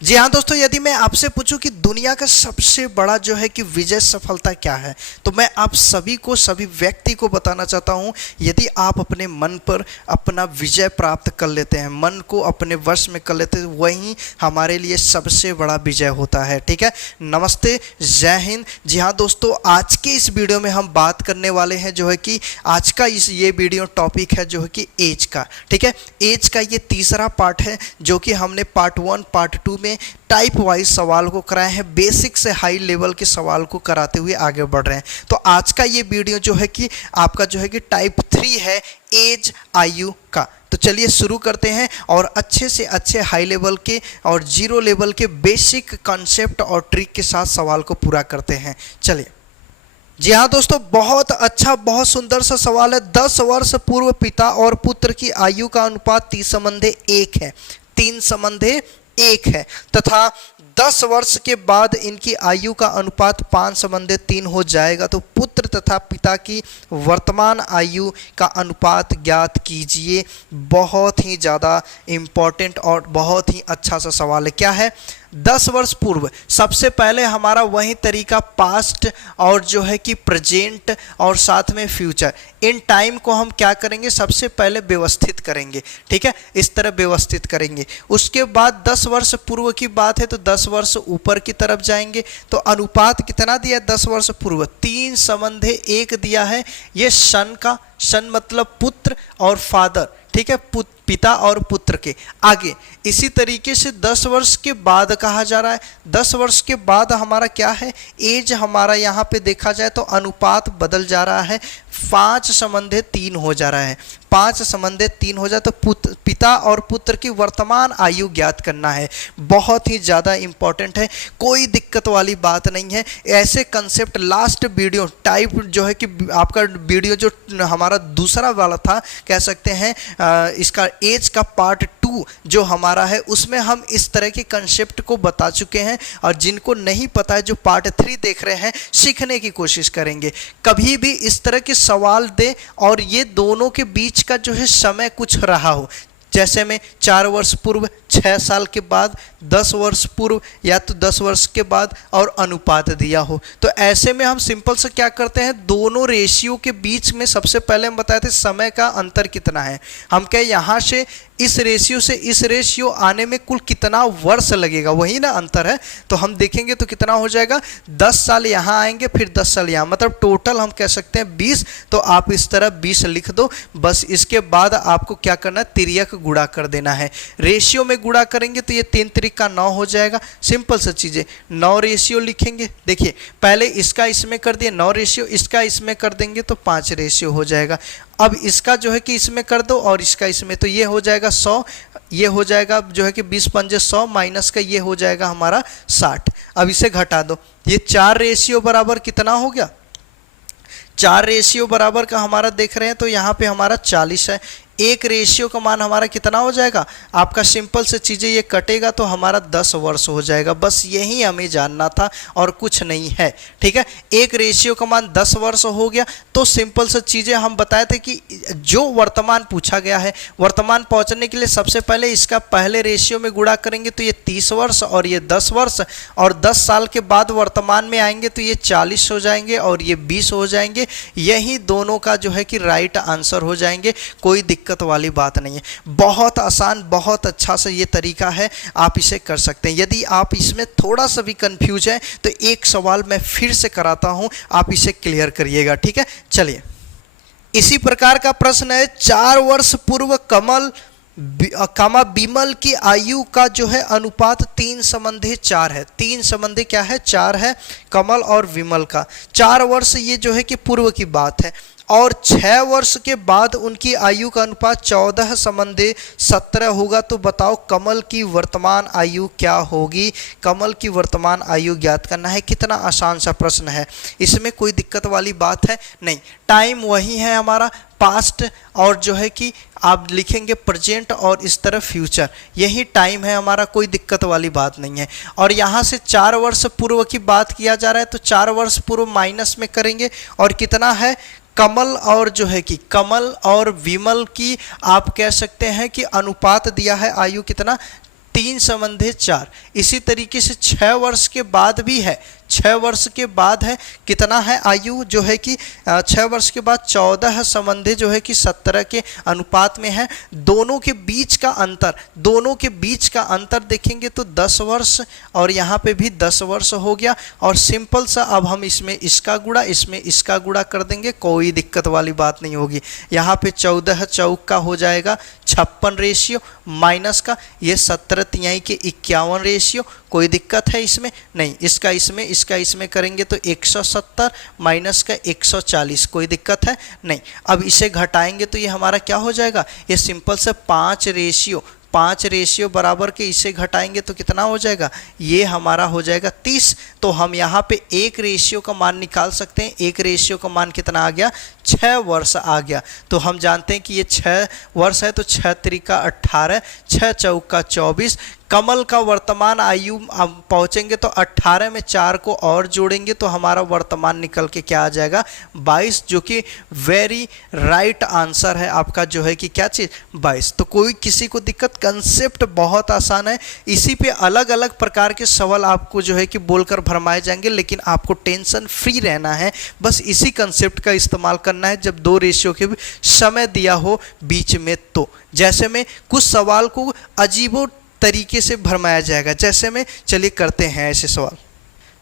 जी हाँ दोस्तों, यदि मैं आपसे पूछूं कि दुनिया का सबसे बड़ा जो है कि विजय सफलता क्या है, तो मैं आप सभी को, सभी व्यक्ति को बताना चाहता हूं, यदि आप अपने मन पर अपना विजय प्राप्त कर लेते हैं, मन को अपने वश में कर लेते हैं, वही हमारे लिए सबसे बड़ा विजय होता है। ठीक है, नमस्ते, जय हिंद। जी हाँ दोस्तों, आज के इस वीडियो में हम बात करने वाले हैं जो है कि आज का ये वीडियो टॉपिक है जो है कि एज का। ठीक है, एज का ये तीसरा पार्ट है जो कि हमने पार्ट 1 पार्ट 2 में टाइप वाइज सवाल को कराए हैं, बेसिक से हाई लेवल के सवाल को कराते हुए आगे बढ़ रहे हैं। तो आज का ये वीडियो जो है कि आपका जो है कि टाइप 3 है, एज आयु का। तो चलिए शुरू करते हैं और अच्छे से अच्छे हाई लेवल के और जीरो लेवल के बेसिक कॉन्सेप्ट और ट्रिक के साथ सवाल को पूरा करते हैं। चलिए। जी हाँ दोस्तों, बहुत अच्छा, बहुत सुंदर सा सवाल है। 10 वर्ष पूर्व पिता और पुत्र की आयु का अनुपात 3:1 है। 3:1 है तथा 10 वर्ष के बाद इनकी आयु का अनुपात 5:3 हो जाएगा। तो पुत्र तथा पिता की वर्तमान आयु का अनुपात ज्ञात कीजिए। बहुत ही ज़्यादा इम्पॉर्टेंट और बहुत ही अच्छा सा सवाल है। क्या है? 10 वर्ष पूर्व। सबसे पहले हमारा वही तरीका, पास्ट और जो है कि प्रेजेंट और साथ में फ्यूचर, इन टाइम को हम क्या करेंगे, सबसे पहले व्यवस्थित करेंगे। ठीक है, इस तरह व्यवस्थित करेंगे। उसके बाद 10 वर्ष पूर्व की बात है तो 10 वर्ष ऊपर की तरफ जाएंगे। तो अनुपात कितना दिया? 10 वर्ष पूर्व 3:1 दिया है। ये सन का, सन मतलब पुत्र और फादर। ठीक है, पिता और पुत्र के आगे। इसी तरीके से 10 वर्ष के बाद कहा जा रहा है। 10 वर्ष के बाद हमारा क्या है, एज हमारा यहाँ पे देखा जाए तो अनुपात बदल जा रहा है, 5:3 हो जा रहा है। 5:3 हो जाए तो पिता और पुत्र की वर्तमान आयु ज्ञात करना है। बहुत ही ज़्यादा इंपॉर्टेंट है, कोई दिक्कत वाली बात नहीं है। ऐसे कंसेप्ट लास्ट वीडियो टाइप जो है कि आपका वीडियो जो हमारा दूसरा वाला था, कह सकते हैं इसका एज का पार्ट 2 जो हमारा है, उसमें हम इस तरह के कंसेप्ट को बता चुके हैं। और जिनको नहीं पता है, जो पार्ट 3 देख रहे हैं, सीखने की कोशिश करेंगे। कभी भी इस तरह के सवाल दे और ये दोनों के बीच का जो है समय कुछ रहा हो, जैसे में 4 वर्ष पूर्व, 6 साल के बाद, 10 वर्ष पूर्व या तो 10 वर्ष के बाद और अनुपात दिया हो, तो ऐसे में हम सिंपल से क्या करते हैं, दोनों रेशियो के बीच में सबसे पहले हम बताए थे समय का अंतर कितना है। हम कहें यहाँ से इस रेशियो से इस रेशियो आने में कुल कितना वर्ष लगेगा, वही ना अंतर है। तो हम देखेंगे तो कितना हो जाएगा, 10 साल यहाँ आएंगे, फिर 10 साल यहाँ, मतलब टोटल हम कह सकते हैं 20। तो आप इस तरह 20 लिख दो बस। इसके बाद आपको क्या करना है, तिर्यक गुणा कर देना है। रेशियो में गुणा करेंगे तो ये 3 तिर्यक 9 हो जाएगा। सिंपल सा चीज़ें, 9 रेशियो लिखेंगे। देखिए, पहले इसका इसमें कर दिए 9 रेशियो, इसका इसमें कर देंगे तो 5 रेशियो हो जाएगा। अब इसका जो है कि इसमें कर दो और इसका इसमें, तो ये हो जाएगा 100। ये हो जाएगा जो है कि 20×5 100 माइनस का ये हो जाएगा हमारा 60। अब इसे घटा दो। ये 4 रेशियो बराबर कितना हो गया, 4 रेशियो बराबर का हमारा देख रहे हैं तो यहाँ पे हमारा 40 है। 1 रेशियो का मान हमारा कितना हो जाएगा, आपका सिंपल से चीज़ें ये कटेगा तो हमारा 10 वर्ष हो जाएगा। बस यही हमें जानना था और कुछ नहीं है। ठीक है, 1 रेशियो का मान 10 वर्ष हो गया। तो सिंपल से चीज़ें हम बताए थे कि जो वर्तमान पूछा गया है, वर्तमान पहुंचने के लिए सबसे पहले इसका पहले रेशियो में गुणा करेंगे तो ये 30 वर्ष और ये 10 वर्ष, और 10 साल के बाद वर्तमान में आएंगे तो ये 40 हो जाएंगे और ये 20 हो जाएंगे। यही दोनों का जो है कि राइट आंसर हो जाएंगे। कोई दिक्कत वाली बात नहीं है। बहुत आसान, बहुत अच्छा सा ये तरीका है, आप इसे कर सकते हैं। यदि आप इसमें थोड़ा सा भी कंफ्यूज है तो एक सवाल मैं फिर से कराता हूं, आप इसे क्लियर करिएगा। ठीक है, चलिए। इसी प्रकार का प्रश्न है, 4 वर्ष पूर्व विमल की आयु का जो है अनुपात 3:4 है। 3 क्या है, 4 है कमल और विमल का। 4 वर्ष ये जो है कि पूर्व की बात है, और 6 वर्ष के बाद उनकी आयु का अनुपात 14:17 होगा। तो बताओ कमल की वर्तमान आयु क्या होगी। कमल की वर्तमान आयु ज्ञात करना है। कितना आसान सा प्रश्न है, इसमें कोई दिक्कत वाली बात है नहीं। टाइम वही है हमारा, पास्ट और जो है कि आप लिखेंगे प्रेजेंट और इस तरह फ्यूचर, यही टाइम है हमारा, कोई दिक्कत वाली बात नहीं है। और यहाँ से 4 वर्ष पूर्व की बात किया जा रहा है तो 4 वर्ष पूर्व माइनस में करेंगे और कितना है, कमल और जो है कि कमल और विमल की आप कह सकते हैं कि अनुपात दिया है आयु कितना, 3 संबंधे 4। इसी तरीके से 6 वर्ष के बाद भी है, 6 वर्ष के बाद है कितना है आयु जो है कि 6 वर्ष के बाद 14 संबंधे जो है कि 17 के अनुपात में है। दोनों के बीच का अंतर, दोनों के बीच का अंतर देखेंगे तो 10 वर्ष और यहाँ पे भी 10 वर्ष हो गया। और सिंपल सा अब हम इसमें इसका गुणा, इसमें इसका गुणा कर देंगे, कोई दिक्कत वाली बात नहीं होगी। यहाँ पे 14 चौक का हो जाएगा 56 रेशियो, माइनस का ये 17 तिहाई के 51 रेशियो, कोई दिक्कत है इसमें नहीं। इसका इसमें करेंगे तो 170 माइनस का 140, कोई दिक्कत है नहीं। अब इसे घटाएंगे तो ये हमारा क्या हो जाएगा, ये सिंपल से 5 रेशियो बराबर के इसे घटाएंगे तो कितना हो जाएगा, ये हमारा हो जाएगा 30। तो हम यहाँ पे 1 रेशियो का मान निकाल सकते हैं। 1 रेशियो का मान कितना आ गया, 6 वर्ष आ गया। तो हम जानते हैं कि ये 6 वर्ष है तो 6 त्रिका 18, 6 चौका 24। कमल का वर्तमान आयु हम पहुँचेंगे तो 18 में 4 को और जोड़ेंगे तो हमारा वर्तमान निकल के क्या आ जाएगा, 22, जो कि वेरी राइट आंसर है आपका जो है कि क्या चीज़, 22। तो कोई किसी को दिक्कत, कंसेप्ट बहुत आसान है। इसी पे अलग अलग प्रकार के सवाल आपको जो है कि बोलकर भरमाए जाएंगे, लेकिन आपको टेंशन फ्री रहना है। बस इसी कंसेप्ट का इस्तेमाल करना है जब 2 रेशियो के समय दिया हो बीच में। तो जैसे में कुछ सवाल को अजीबो तरीके से भरमाया जाएगा, जैसे में चलिए करते हैं ऐसे सवाल।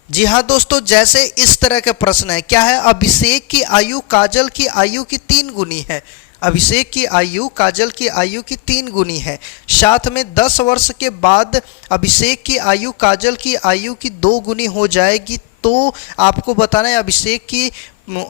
जी हाँ दोस्तों, जैसे इस तरह के प्रश्न है, क्या है, अभिषेक की आयु काजल की आयु की 3 गुनी है। अभिषेक की आयु काजल की आयु की 3 गुनी है। साथ में 10 वर्ष के बाद अभिषेक की आयु काजल की आयु की 2 गुनी हो जाएगी। तो आपको बताना है अभिषेक की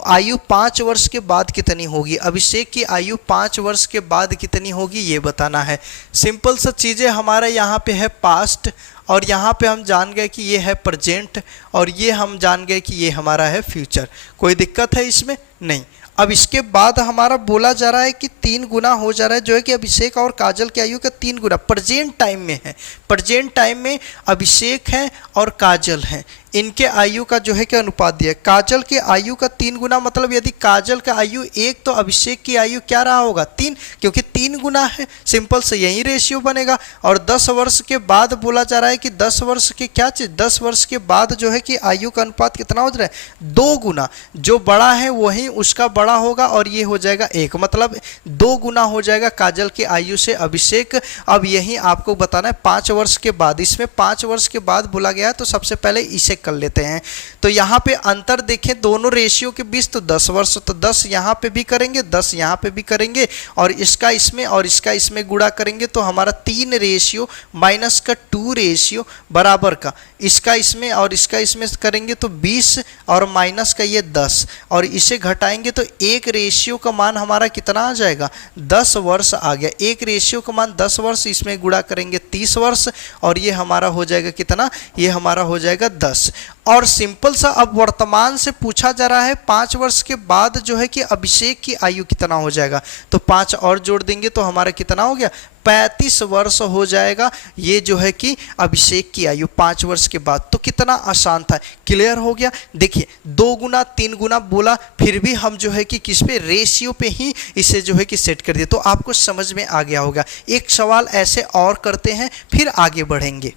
आयु 5 वर्ष के बाद कितनी होगी। अभिषेक की आयु 5 वर्ष के बाद कितनी होगी ये बताना है। सिंपल सा चीज़ें हमारे यहाँ पे है पास्ट, और यहाँ पे हम जान गए कि ये है प्रेजेंट, और ये हम जान गए कि ये हमारा है फ्यूचर। कोई दिक्कत है इसमें नहीं। अब इसके बाद हमारा बोला जा रहा है कि 3 गुना हो जा रहा है, जो है कि अभिषेक और काजल की आयु का 3 गुना प्रेजेंट टाइम में है। प्रेजेंट टाइम में अभिषेक हैं और काजल हैं, इनके आयु का जो है कि अनुपात दिया है। काजल की आयु का 3 गुना, मतलब यदि काजल का आयु 1 तो अभिषेक की आयु क्या रहा होगा, 3, क्योंकि 3 गुना है। सिंपल से यही रेशियो बनेगा। और 10 वर्ष के बाद बोला जा रहा है कि 10 वर्ष के क्या चीज़, 10 वर्ष के बाद जो है कि आयु का अनुपात कितना हो रहा है, 2 गुना। जो बड़ा है वही उसका बड़ा होगा, और ये हो जाएगा 1, मतलब 2 गुना हो जाएगा काजल की आयु से अभिषेक। अब यही आपको बताना है 5 वर्ष के बाद, इसमें 5 वर्ष के बाद बोला गया है, तो सबसे पहले इसे कर लेते हैं। तो यहाँ पे अंतर देखें दोनों रेशियो के बीच, तो 10 वर्ष, तो 10 यहाँ पे भी करेंगे, 10 यहाँ पे भी करेंगे, और इसका इसमें और इसका इसमें गुणा करेंगे तो हमारा 3 रेशियो माइनस का 2 रेशियो बराबर का इसका इसमें और इसका इसमें करेंगे तो 20 और माइनस का ये 10, और इसे घटाएंगे तो 1 रेशियो का मान हमारा कितना आ जाएगा, 10 वर्ष आ गया। 1 रेशियो का मान 10 वर्ष, इसमें गुणा करेंगे 30 वर्ष, और ये हमारा हो जाएगा कितना, ये हमारा हो जाएगा 10। और सिंपल सा अब वर्तमान से पूछा जा रहा है 5 वर्ष के बाद जो है कि अभिषेक की आयु कितना हो जाएगा, तो 5 और जोड़ देंगे तो हमारा कितना हो गया, 35 वर्ष हो जाएगा। ये जो है कि अभिषेक की आयु 5 वर्ष के बाद। तो कितना आसान था, क्लियर हो गया। देखिए 2 गुना 3 गुना बोला, फिर भी हम जो है कि किस पे, रेशियो पे ही इसे जो है कि सेट कर दिए, तो आपको समझ में आ गया होगा। एक सवाल ऐसे और करते हैं फिर आगे बढ़ेंगे।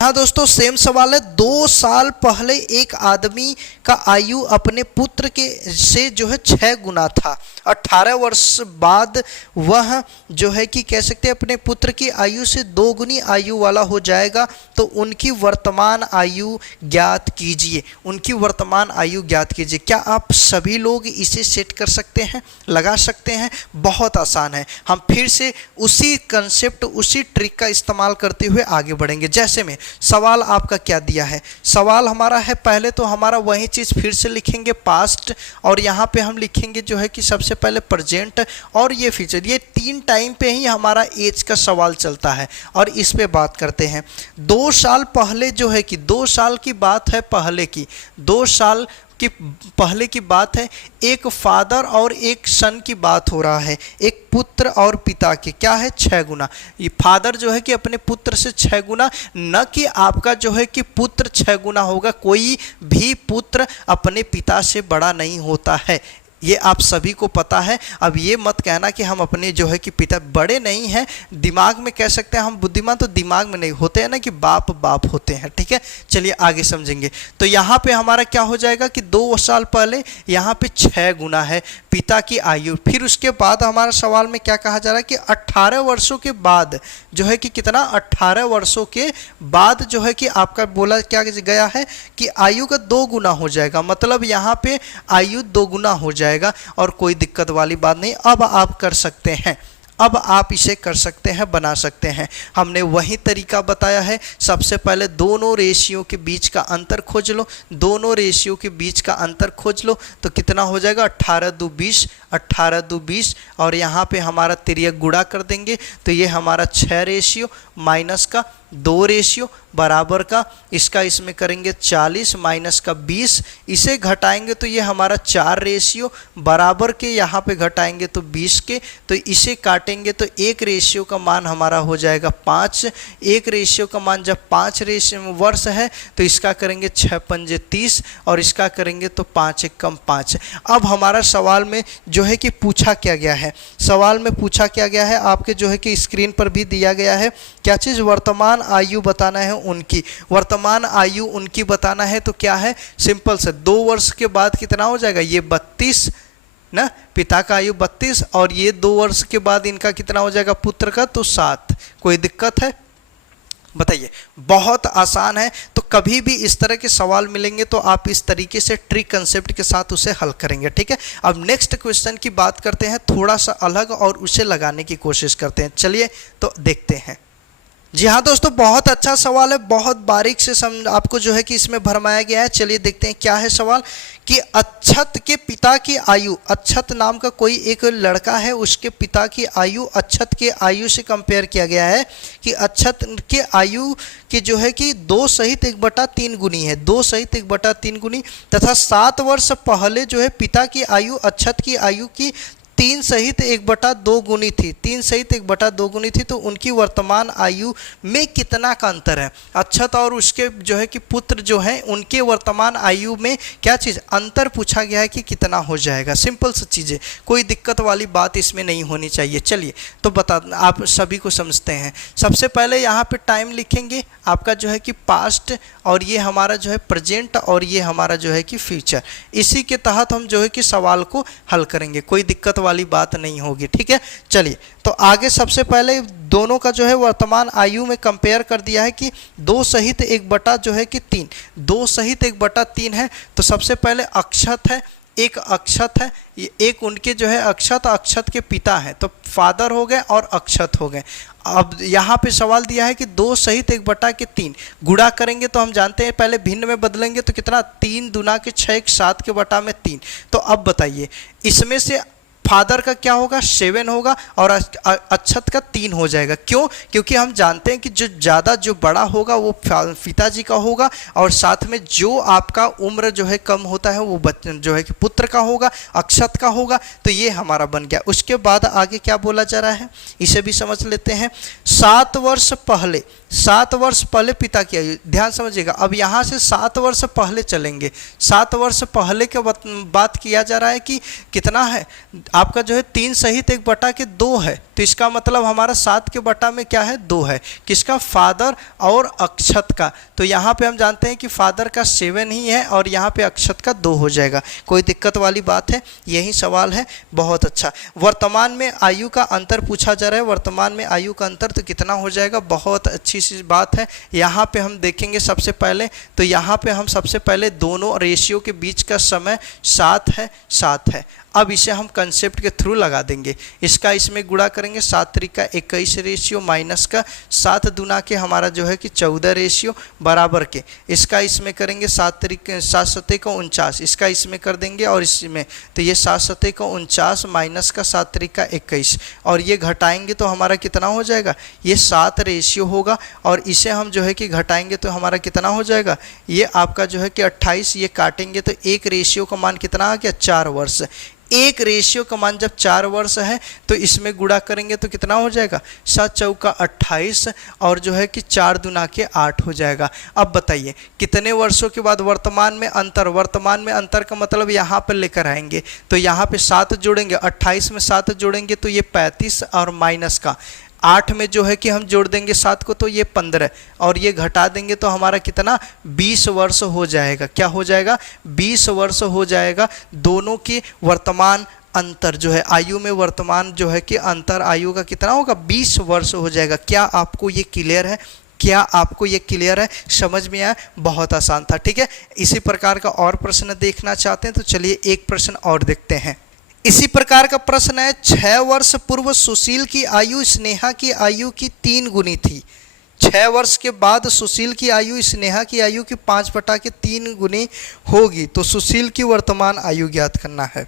हाँ दोस्तों, सेम सवाल है। 2 साल पहले एक आदमी का आयु अपने पुत्र के से जो है 6 गुना था। 18 वर्ष बाद वह जो है कि कह सकते हैं अपने पुत्र की आयु से 2 गुनी आयु वाला हो जाएगा। तो उनकी वर्तमान आयु ज्ञात कीजिए, उनकी वर्तमान आयु ज्ञात कीजिए। क्या आप सभी लोग इसे सेट कर सकते हैं, लगा सकते हैं? बहुत आसान है। हम फिर से उसी कंसेप्ट, उसी ट्रिक का इस्तेमाल करते हुए आगे बढ़ेंगे। जैसे में सवाल आपका क्या दिया है, सवाल हमारा है, पहले तो हमारा वही चीज़ फिर से लिखेंगे पास्ट, और यहाँ पे हम लिखेंगे जो है कि सबसे पहले प्रेजेंट और ये फ्यूचर। ये 3 टाइम पे ही हमारा एज का सवाल चलता है, और इस पे बात करते हैं। 2 साल पहले जो है कि 2 साल की बात है, पहले की 2 साल कि पहले की बात है, एक फादर और एक सन की बात हो रहा है, एक पुत्र और पिता की, क्या है 6 गुना। ये फादर जो है कि अपने पुत्र से 6 गुना, न कि आपका जो है कि पुत्र 6 गुना होगा। कोई भी पुत्र अपने पिता से बड़ा नहीं होता है। ये आप सभी को पता है। अब ये मत कहना कि हम अपने जो है कि पिता बड़े नहीं हैं, दिमाग में कह सकते हैं हम बुद्धिमान, तो दिमाग में नहीं होते हैं ना कि बाप बाप होते हैं, ठीक है। चलिए आगे समझेंगे। तो यहाँ पे हमारा क्या हो जाएगा कि 2 साल पहले यहाँ पे 6 गुना है पिता की आयु। फिर उसके बाद हमारा सवाल में क्या कहा जा रहा है कि 18 वर्षों के बाद जो है कि कितना, 18 वर्षों के बाद जो है कि आपका बोला क्या गया है कि आयु का 2 गुना हो जाएगा। मतलब यहाँ पे आयु 2 गुना हो जाएगा और कोई दिक्कत वाली बात नहीं। अब आप कर सकते हैं, अब आप इसे कर सकते हैं, बना सकते हैं। हमने वही तरीका बताया है। सबसे पहले दोनों रेशियो के बीच का अंतर खोज लो, दोनों रेशियो के बीच का अंतर खोज लो तो कितना हो जाएगा, 18 दू 20, 18 दू 20 और यहाँ पे हमारा तिर्यक गुणा कर देंगे तो ये हमारा 6 रेशियो माइनस का 2 रेशियो बराबर का इसका इसमें करेंगे 40 माइनस का 20, इसे घटाएंगे तो ये हमारा 4 रेशियो बराबर के यहाँ पे घटाएंगे तो 20 के, तो इसे काटेंगे तो 1 रेशियो का मान हमारा हो जाएगा 5। 1 रेशियो का मान जब 5 रेशियो वर्ष है तो इसका करेंगे 6 पंजे 30 और इसका करेंगे तो 5 एक कम 5। अब हमारा सवाल में जो है कि पूछा क्या गया है, सवाल में पूछा क्या गया है आपके जो है कि स्क्रीन पर भी दिया गया है, क्या चीज़, वर्तमान आयु बताना है उनकी, वर्तमान आयु उनकी बताना है। तो क्या है, सिंपल से 2 वर्ष के बाद कितना हो जाएगा, ये 32 ना, पिता का आयु 32 और ये 2 वर्ष के बाद इनका कितना हो जाएगा पुत्र का, तो 7। कोई दिक्कत है बताइए, बहुत आसान है। तो कभी भी इस तरह के सवाल मिलेंगे तो आप इस तरीके से ट्रिक कंसेप्ट के साथ उसे हल करेंगे, ठीक है। अब नेक्स्ट क्वेश्चन की बात करते हैं, थोड़ा सा अलग और उसे लगाने की कोशिश करते हैं। चलिए तो देखते हैं। जी हाँ दोस्तों, बहुत अच्छा सवाल है, बहुत बारीक से आपको जो है कि इसमें भरमाया गया है। चलिए देखते हैं क्या है सवाल कि अक्षत के पिता की आयु, अक्षत नाम का कोई एक लड़का है, उसके पिता की आयु अक्षत के आयु से कंपेयर किया गया है कि अक्षत के आयु की जो है कि 2 सहित 1/3 गुनी है, 2 सहित 1/3 गुनी, तथा 7 वर्ष पहले जो है पिता की आयु अक्षत की आयु की 3 सहित 1/2 गुनी थी, 3 सहित 1/2 गुनी थी। तो उनकी वर्तमान आयु में कितना का अंतर है। अक्षत और उसके जो है कि पुत्र जो हैं उनके वर्तमान आयु में क्या चीज़, अंतर पूछा गया है कि कितना हो जाएगा। सिंपल सी चीज़ें, कोई दिक्कत वाली बात इसमें नहीं होनी चाहिए। चलिए तो बता, आप सभी को समझते हैं। सबसे पहले यहाँ पे टाइम लिखेंगे आपका जो है कि पास्ट, और ये हमारा जो है प्रेजेंट, और ये हमारा जो है कि फ्यूचर। इसी के तहत हम जो है कि सवाल को हल करेंगे, कोई दिक्कत वाली बात नहीं होगी, ठीक है। चलिए तो आगे सबसे पहले दोनों का जो है वर्तमान आयु में कंपेयर कर दिया है कि 2 सहित 1/3, 2 सहित 1/3 है। तो सबसे पहले अक्षत है, एक अक्षत है, एक उनके जो है अक्षत के पिता हैं, तो फादर हो गए और अक्षत हो गए। अब यहाँ पे सवाल दिया है कि 2 सहित 1/3 गुणा करेंगे तो हम जानते हैं पहले भिन्न में बदलेंगे तो कितना, 3 दूना के 6, 7 के बटा में 3। तो अब बताइए इसमें से फादर का क्या होगा, 7 होगा और अक्षत का 3 हो जाएगा। क्यों, क्योंकि हम जानते हैं कि जो ज़्यादा जो बड़ा होगा वो पिताजी का होगा, और साथ में जो आपका उम्र जो है कम होता है वो जो है कि पुत्र का होगा, अक्षत का होगा। तो ये हमारा बन गया। उसके बाद आगे क्या बोला जा रहा है इसे भी समझ लेते हैं। 7 वर्ष पहले, 7 वर्ष पहले पिता की आयु, ध्यान समझिएगा। अब यहाँ से 7 वर्ष पहले चलेंगे। 7 वर्ष पहले के बात किया जा रहा है कि कितना है आपका जो है 3 सहित 1/2 है। तो इसका मतलब हमारा 7 के बटा में क्या है, 2 है। किसका, फादर और अक्षत का। तो यहाँ पे हम जानते हैं कि फादर का 7 ही है और यहाँ पे अक्षत का 2 हो जाएगा। कोई दिक्कत वाली बात है, यही सवाल है। बहुत अच्छा। वर्तमान में आयु का अंतर पूछा जा रहा है, वर्तमान में आयु का अंतर तो कितना हो जाएगा, बहुत अच्छी सी बात है। यहाँ पे हम देखेंगे सबसे पहले, तो यहाँ पे हम सबसे पहले दोनों रेशियो के बीच का समय 7 है, 7 है। अब इसे हम कंसेप्ट के थ्रू लगा देंगे। इसका इसमें गुणा करेंगे, 7 त्रिका 21 रेशियो माइनस का 7 दूना के हमारा जो है कि 14 रेशियो बराबर के इसका इसमें करेंगे 7 सते को 49, इसका इसमें कर देंगे और इसमें तो ये 7 सते को 49 माइनस का 7 त्रिका 21 और ये घटाएंगे तो हमारा कितना हो जाएगा, ये 7 रेशियो होगा। और इसे हम जो है कि घटाएंगे तो हमारा कितना हो जाएगा, ये आपका जो है कि 28, ये काटेंगे तो 1 रेशियो का मान कितना आ गया, 4 वर्ष। एक रेशियो का मान जब 4 वर्ष है तो इसमें गुणा करेंगे तो कितना हो जाएगा, 7 चौका 28 और जो है कि 4 दूना के 8 हो जाएगा। अब बताइए कितने वर्षों के बाद वर्तमान में अंतर, वर्तमान में अंतर का मतलब यहाँ पर लेकर आएंगे तो यहाँ पे 7 जोड़ेंगे, 28 में 7 जोड़ेंगे तो ये 35 और माइनस का 8 में जो है कि हम जोड़ देंगे 7 को तो ये 15 और ये घटा देंगे तो हमारा कितना 20 वर्ष हो जाएगा। क्या हो जाएगा, 20 वर्ष हो जाएगा। दोनों की वर्तमान अंतर जो है आयु में वर्तमान जो है कि अंतर आयु का कितना होगा, 20 वर्ष हो जाएगा। क्या आपको ये क्लियर है, क्या आपको ये क्लियर है, समझ में आया? बहुत आसान था, ठीक है। इसी प्रकार का और प्रश्न देखना चाहते हैं तो चलिए एक प्रश्न और देखते हैं। इसी प्रकार का प्रश्न है, 6 वर्ष पूर्व सुशील की आयु स्नेहा की आयु की 3 गुनी थी। 6 वर्ष के बाद सुशील की आयु स्नेहा की आयु की 5/3 गुनी होगी तो सुशील की वर्तमान आयु ज्ञात करना है।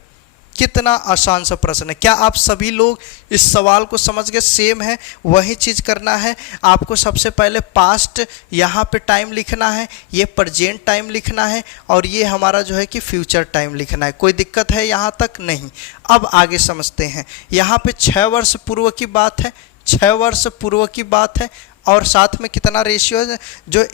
कितना आसान सा प्रश्न है। क्या आप सभी लोग इस सवाल को समझ गए? सेम है, वही चीज़ करना है आपको। सबसे पहले पास्ट यहाँ पे टाइम लिखना है, ये प्रेजेंट टाइम लिखना है और ये हमारा जो है कि फ्यूचर टाइम लिखना है। कोई दिक्कत है यहाँ तक? नहीं। अब आगे समझते हैं। यहाँ पे 6 वर्ष पूर्व की बात है, 6 वर्ष पूर्व की बात है और साथ में कितना रेशियो है, जो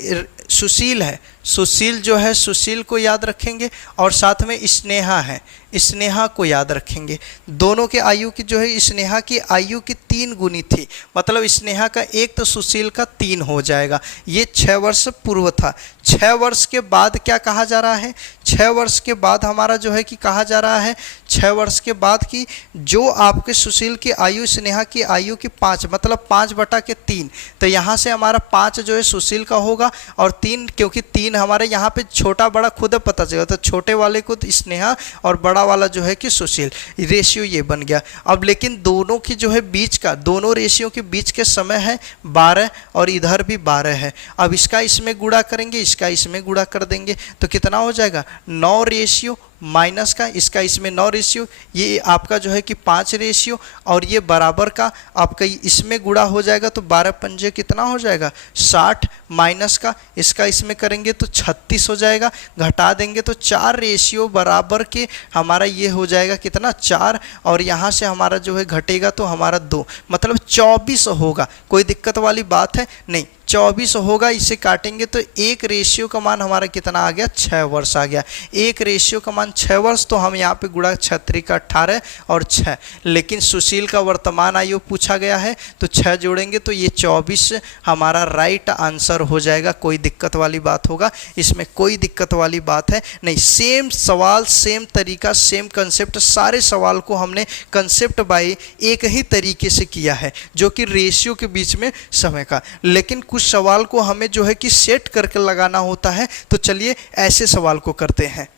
सुशील है, सुशील जो है सुशील को याद रखेंगे और साथ में स्नेहा है, स्नेहा को याद रखेंगे। दोनों के आयु की जो है स्नेहा की आयु की 3 गुनी थी, मतलब स्नेहा का 1 तो सुशील का 3 हो जाएगा। ये 6 वर्ष पूर्व था। 6 वर्ष के बाद क्या कहा जा रहा है, 6 वर्ष के बाद हमारा जो है कि कहा जा रहा है 6 वर्ष के बाद की जो आपके सुशील की आयु स्नेहा की आयु की 5 मतलब 5/3, तो यहाँ से हमारा 5 जो है सुशील का होगा और 3 क्योंकि 3 हमारे यहाँ पे छोटा बड़ा खुद पता चलेगा तो छोटे वाले को स्नेहा और बड़ा वाला जो है कि सुशील, रेशियो ये बन गया। अब लेकिन दोनों की जो है बीच का, दोनों रेशियो के बीच के समय है 12 और इधर भी 12 है। अब इसका इसमें गुणा करेंगे, इसका इसमें गुणा कर देंगे तो कितना हो जाएगा 9 रेशियो माइनस का इसका इसमें 9 रेशियो, ये आपका जो है कि 5 रेशियो और ये बराबर का आपका इसमें गुणा हो जाएगा तो 12 पंजे कितना हो जाएगा 60 माइनस का इसका इसमें करेंगे तो 36 हो जाएगा। घटा देंगे तो 4 रेशियो बराबर के हमारा ये हो जाएगा कितना 4 और यहाँ से हमारा जो है घटेगा तो हमारा 2 मतलब 24 होगा। कोई दिक्कत वाली बात है? नहीं, 24 होगा। इसे काटेंगे तो 1 रेशियो का मान हमारा कितना आ गया 6 वर्ष आ गया। 1 रेशियो का मान 6 वर्ष तो हम यहाँ पे गुणा 6 का 18 और 6, लेकिन सुशील का वर्तमान आयु पूछा गया है तो 6 जोड़ेंगे तो ये 24 हमारा राइट आंसर हो जाएगा। कोई दिक्कत वाली बात होगा इसमें? कोई दिक्कत वाली बात है नहीं। सेम सवाल, सेम तरीका, सेम कंसेप्ट, सारे सवाल को हमने कंसेप्ट बाय एक ही तरीके से किया है जो कि रेशियो के बीच में समय का, लेकिन कुछ सवाल को हमें जो है कि सेट करके लगाना होता है। तो चलिए ऐसे सवाल को करते हैं।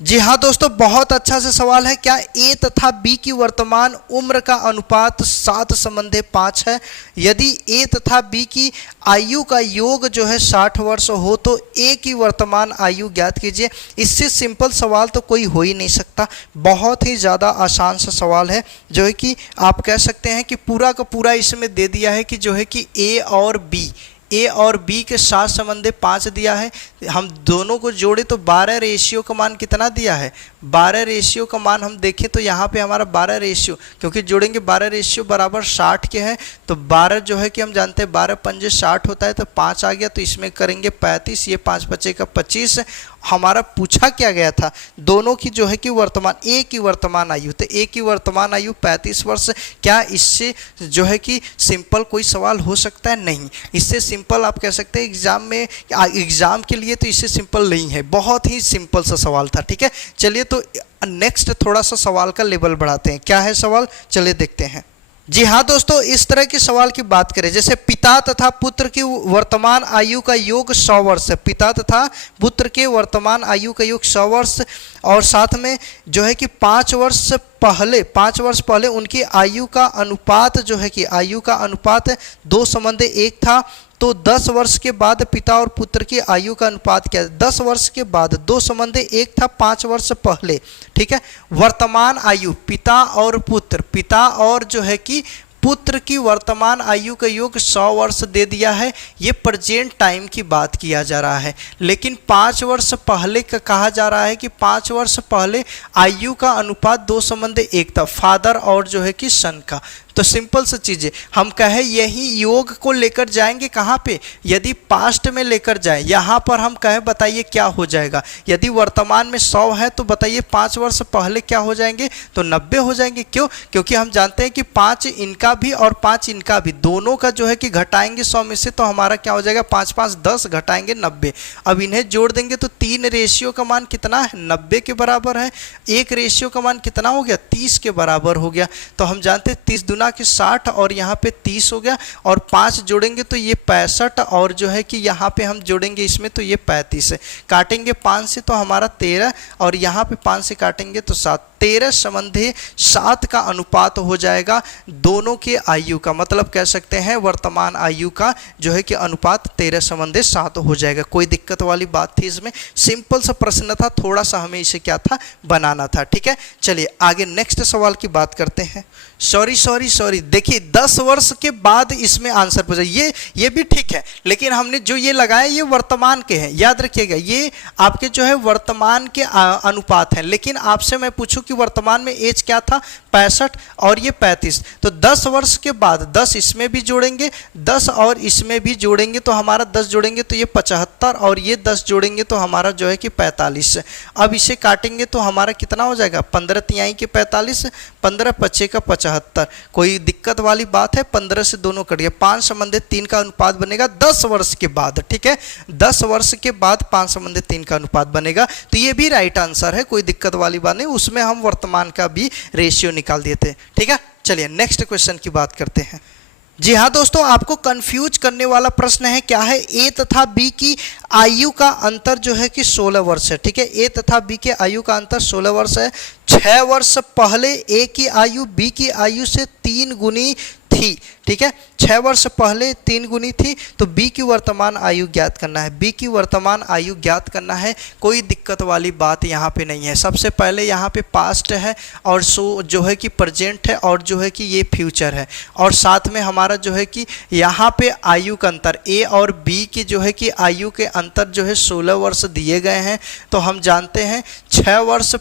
जी हाँ दोस्तों, बहुत अच्छा सा सवाल है। क्या ए तथा बी की वर्तमान उम्र का अनुपात 7:5 है? यदि ए तथा बी की आयु का योग जो है 60 वर्ष हो तो ए की वर्तमान आयु ज्ञात कीजिए। इससे सिंपल सवाल तो कोई हो ही नहीं सकता। बहुत ही ज़्यादा आसान सा सवाल है जो है कि आप कह सकते हैं कि पूरा का पूरा इसमें दे दिया है कि जो है कि ए और बी के साथ संबंध 5 दिया है। हम दोनों को जोड़े तो 12 रेशियो का मान कितना दिया है, 12 रेशियो का मान हम देखें तो यहाँ पे हमारा 12 रेशियो, क्योंकि जोड़ेंगे 12 रेशियो बराबर 60 के हैं तो 12 जो है कि हम जानते हैं 12 पंजे 60 होता है तो 5 आ गया तो इसमें करेंगे 35, ये 5 बचे का 25। हमारा पूछा क्या गया था, दोनों की जो है कि वर्तमान, ए की वर्तमान आयु, तो ए की वर्तमान आयु 35 वर्ष। क्या इससे जो है कि सिंपल कोई सवाल हो सकता है? नहीं। इससे सिंपल आप कह सकते हैं एग्जाम के लिए तो इससे सिंपल नहीं है, बहुत ही सिंपल सा सवाल था। ठीक है, चलिए तो नेक्स्ट थोड़ा सा सवाल का लेवल बढ़ाते हैं। क्या है सवाल, चलिए देखते हैं। जी हाँ दोस्तों, इस तरह के सवाल की बात करें, जैसे पिता तथा पुत्र की वर्तमान आयु का योग 100 वर्ष है। पिता तथा पुत्र के वर्तमान आयु का योग 100 वर्ष और साथ में जो है कि 5 वर्ष पहले उनकी आयु का अनुपात जो है कि आयु का अनुपात 2:1 था। तो 10 वर्ष के बाद पिता और पुत्र की आयु का अनुपात क्या है? 10 वर्ष के बाद 2:1 था 5 वर्ष पहले। ठीक है, वर्तमान आयु पिता और जो है कि पुत्र की वर्तमान आयु का योग 100 वर्ष दे दिया है, ये प्रेजेंट टाइम की बात किया जा रहा है। लेकिन 5 वर्ष पहले का कहा जा रहा है कि 5 वर्ष पहले आयु का अनुपात 2:1 था, फादर और जो है कि सन का। तो सिंपल सी चीज़ें हम कहें यही योग को लेकर जाएंगे कहाँ पे, यदि पास्ट में लेकर जाए, यहाँ पर हम कहें बताइए क्या हो जाएगा। यदि वर्तमान में 100 है तो बताइए 5 वर्ष पहले क्या हो जाएंगे, तो 90 हो जाएंगे। क्यों? क्योंकि हम जानते हैं कि 5 इनका भी और 5 इनका भी, दोनों का जो है कि घटाएंगे 100 में से, तो हमारा क्या हो जाएगा, 5 5 10 घटाएंगे 90। अब इन्हें जोड़ देंगे तो 3 रेशियो का मान कितना है, 90 के बराबर है। 1 रेशियो का मान कितना हो गया, 30 के बराबर हो गया। तो हम जानते हैं 30 दूना के 60 और यहाँ पे 30 हो गया, और 5 जोड़ेंगे तो ये 65, और जो है कि यहाँ पे हम जोड़ेंगे इसमें तो ये 35 है। काटेंगे 5 से तो हमारा 13, और यहाँ पे 5 से काटेंगे तो 7। 13:7 का अनुपात हो जाएगा दोनों के आयु का, मतलब कह सकते हैं वर्तमान आयु का जो है कि अनुपात 13:7 हो जाएगा। कोई दिक्कत वाली बात थी इसमें? सिंपल सा प्रश्न था, थोड़ा सा हमें इसे क्या था, बनाना था। ठीक है, चलिए आगे नेक्स्ट सवाल की बात करते हैं। सॉरी देखिए 10 वर्ष के बाद इसमें आंसर पूछा, ये भी ठीक है, लेकिन हमने जो ये लगाया ये वर्तमान के हैं, याद रखिएगा ये आपके जो है वर्तमान के अनुपात हैं। लेकिन आपसे मैं पूछूं कि वर्तमान में एज क्या था, 65 और ये 35, तो 10 वर्ष के बाद 10 इसमें भी जोड़ेंगे, 10 और इसमें भी जोड़ेंगे तो हमारा 10 जोड़ेंगे तो ये 75, और ये 10 जोड़ेंगे तो हमारा जो है कि 45। अब इसे काटेंगे तो हमारा कितना हो जाएगा, 15 तिहाई के 45, 15 पच्चे का 75। कोई दिक्कत वाली बात है, 15 से दोनों कट गया, 5:3 का अनुपात बनेगा 10 वर्ष के बाद। ठीक है, 10 वर्ष के बाद 5:3 का अनुपात बनेगा, तो ये भी राइट आंसर है, कोई दिक्कत वाली बात नहीं। उसमें हम वर्तमान का भी रेशियो निकाल दिए थे। ठीक है, चलिए नेक्स्ट क्वेश्चन की बात करते हैं। जी हाँ दोस्तों, आपको कंफ्यूज करने वाला प्रश्न है, क्या है, ए तथा बी की आयु का अंतर जो है कि 16 वर्ष है। ठीक है, ए तथा बी के आयु का अंतर 16 वर्ष है। 6 वर्ष पहले ए की आयु बी की आयु से 3 गुनी थी। ठीक है, 6 वर्ष पहले 3 गुनी थी, तो बी की वर्तमान आयु ज्ञात करना है। बी की वर्तमान आयु ज्ञात करना है, कोई दिक्कत वाली बात यहाँ पे नहीं है। सबसे पहले यहाँ पे पास्ट है, और जो है कि प्रेजेंट है, और जो है कि ये फ्यूचर है, और साथ में हमारा जो है कि यहाँ पे आयु का अंतर, ए और बी की जो है कि आयु के अंतर जो है 16 वर्ष दिए गए हैं। तो हम जानते हैं 6 वर्ष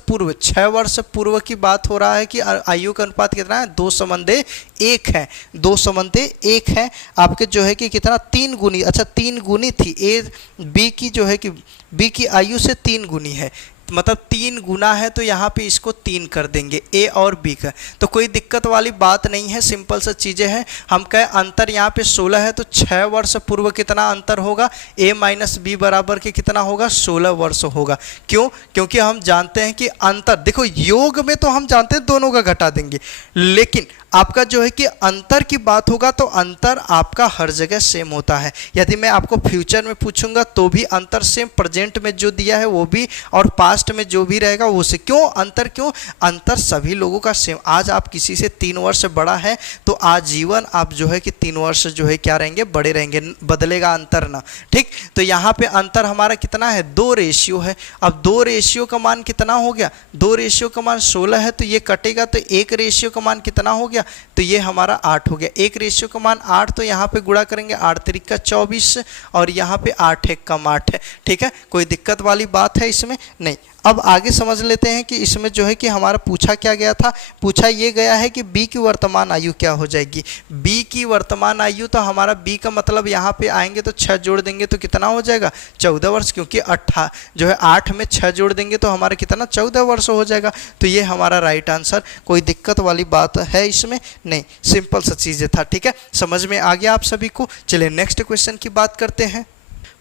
पूर्व की बात हो रहा है कि आयु का अनुपात कितना है, 2:1 है, 2:1 है। आपके जो है कि कितना, 3 गुनी, अच्छा 3 गुनी थी, ए बी की जो है कि बी की आयु से 3 गुनी है, मतलब 3 गुना है, तो यहाँ पे इसको 3 कर देंगे ए और बी का। तो कोई दिक्कत वाली बात नहीं है, सिंपल सा चीज़ें हैं। हम कहें अंतर यहाँ पे 16 है, तो 6 वर्ष पूर्व कितना अंतर होगा, ए माइनस बी बराबर के कितना होगा, 16 वर्ष होगा। क्यों? क्योंकि हम जानते हैं कि अंतर, देखो योग में तो हम जानते हैं दोनों का घटा देंगे, लेकिन आपका जो है कि अंतर की बात होगा तो अंतर आपका हर जगह सेम होता है। यदि मैं आपको फ्यूचर में पूछूंगा तो भी अंतर सेम, प्रेजेंट में जो दिया है वो भी, और पास्ट में जो भी रहेगा वो से। क्यों अंतर, क्यों अंतर सभी लोगों का सेम। आज आप किसी से 3 वर्ष बड़ा है तो आजीवन आप जो है कि 3 वर्ष जो है क्या रहेंगे, बड़े रहेंगे, बदलेगा अंतर ना। ठीक, तो यहाँ पे अंतर हमारा कितना है, 2 रेशियो है। अब 2 रेशियो का मान कितना हो गया, 2 रेशियो का मान 16 है, तो ये कटेगा तो 1 रेशियो का मान कितना हो गया, तो ये हमारा 8 हो गया। 1 रेशियो का मान 8, तो यहाँ पे गुणा करेंगे 8 त्रिक का 24, और यहाँ पे 8 1 कम 8 है। ठीक है, कोई दिक्कत वाली बात है इसमें नहीं। अब आगे समझ लेते हैं कि इसमें जो है कि हमारा पूछा क्या गया था, पूछा ये गया है कि बी की वर्तमान आयु क्या हो जाएगी। बी की वर्तमान आयु, तो हमारा बी का मतलब यहाँ पे आएंगे तो 6 जोड़ देंगे तो कितना हो जाएगा, 14 वर्ष, क्योंकि 8 में 6 जोड़ देंगे तो हमारा कितना, 14 वर्ष हो जाएगा। तो ये हमारा राइट आंसर, कोई दिक्कत वाली बात है इसमें नहीं, सिंपल सा चीज़ें था। ठीक है, समझ में आ गया आप सभी को। चलिए नेक्स्ट क्वेश्चन की बात करते हैं।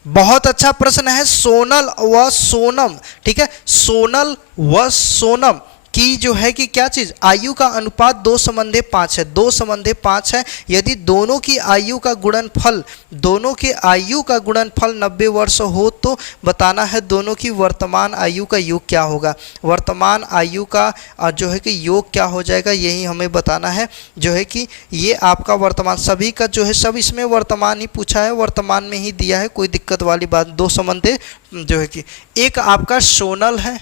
बहुत अच्छा प्रश्न है, सोनल व सोनम। ठीक है, सोनल व सोनम की जो है कि क्या चीज़, आयु का अनुपात 2:5 है, 2:5 है। यदि दोनों की आयु का गुणनफल 90 वर्ष हो तो बताना है दोनों की वर्तमान आयु का योग क्या होगा। वर्तमान आयु का जो है कि योग क्या हो जाएगा, यही हमें बताना है। जो है कि ये आपका वर्तमान, सभी का जो है सब इसमें वर्तमान ही पूछा है, वर्तमान में ही दिया है, कोई दिक्कत वाली बात। 2 संबंध जो है कि एक आपका सोनल है,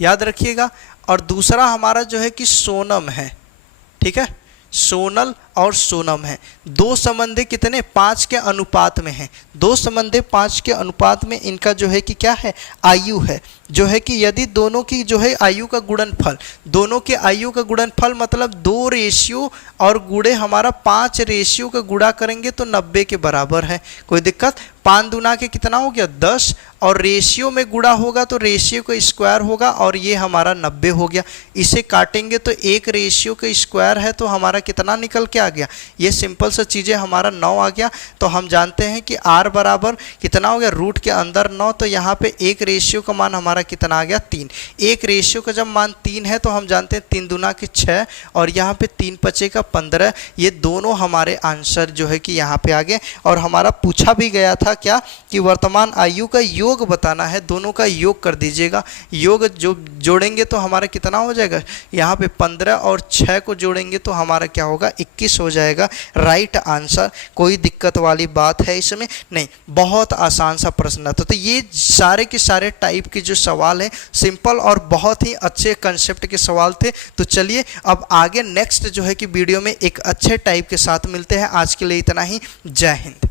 याद रखिएगा, और दूसरा हमारा जो है कि सोनम है। ठीक है, सोनल और सोनम हैं। दो संबंधी कितने 5 के अनुपात में हैं। दो संबंधी 5 के अनुपात में इनका जो है कि क्या है आयु है, जो है कि यदि दोनों की जो है आयु का गुणनफल, दोनों के आयु का गुणनफल मतलब 2 रेशियो और गुणे हमारा 5 रेशियो का गुणा करेंगे तो 90 के बराबर है। कोई दिक्कत? 5 दूना के कितना हो गया 10 और रेशियो में गुणा होगा तो रेशियो का स्क्वायर होगा और ये हमारा 90 हो गया। इसे काटेंगे तो 1 रेशियो का स्क्वायर है तो हमारा कितना निकल के आ गया, ये सिंपल सा चीज़ें हमारा 9 आ गया। तो हम जानते हैं कि r बराबर कितना हो गया रूट के अंदर 9, तो यहाँ पे 1 रेशियो का मान हमारा कितना आ गया 3। 1 रेशियो का जब मान 3 है तो हम जानते हैं 3 दूना के 6 और यहाँ पे 3 पचे का 15। ये दोनों हमारे आंसर जो है कि यहाँ पे आ गए। और हमारा पूछा भी गया था क्या कि वर्तमान आयु का योग बताना है, दोनों का योग कर दीजिएगा। योग जो जोड़ेंगे तो हमारा कितना हो जाएगा, यहाँ पे 15 और 6 को जोड़ेंगे तो हमारा क्या होगा 21 हो जाएगा राइट आंसर। कोई दिक्कत वाली बात है इसमें नहीं, बहुत आसान सा प्रश्न था। तो ये सारे के सारे टाइप के जो सवाल हैं सिंपल और बहुत ही अच्छे कंसेप्ट के सवाल थे। तो चलिए अब आगे नेक्स्ट जो है कि वीडियो में एक अच्छे टाइप के साथ मिलते हैं। आज के लिए इतना ही, जय हिंद।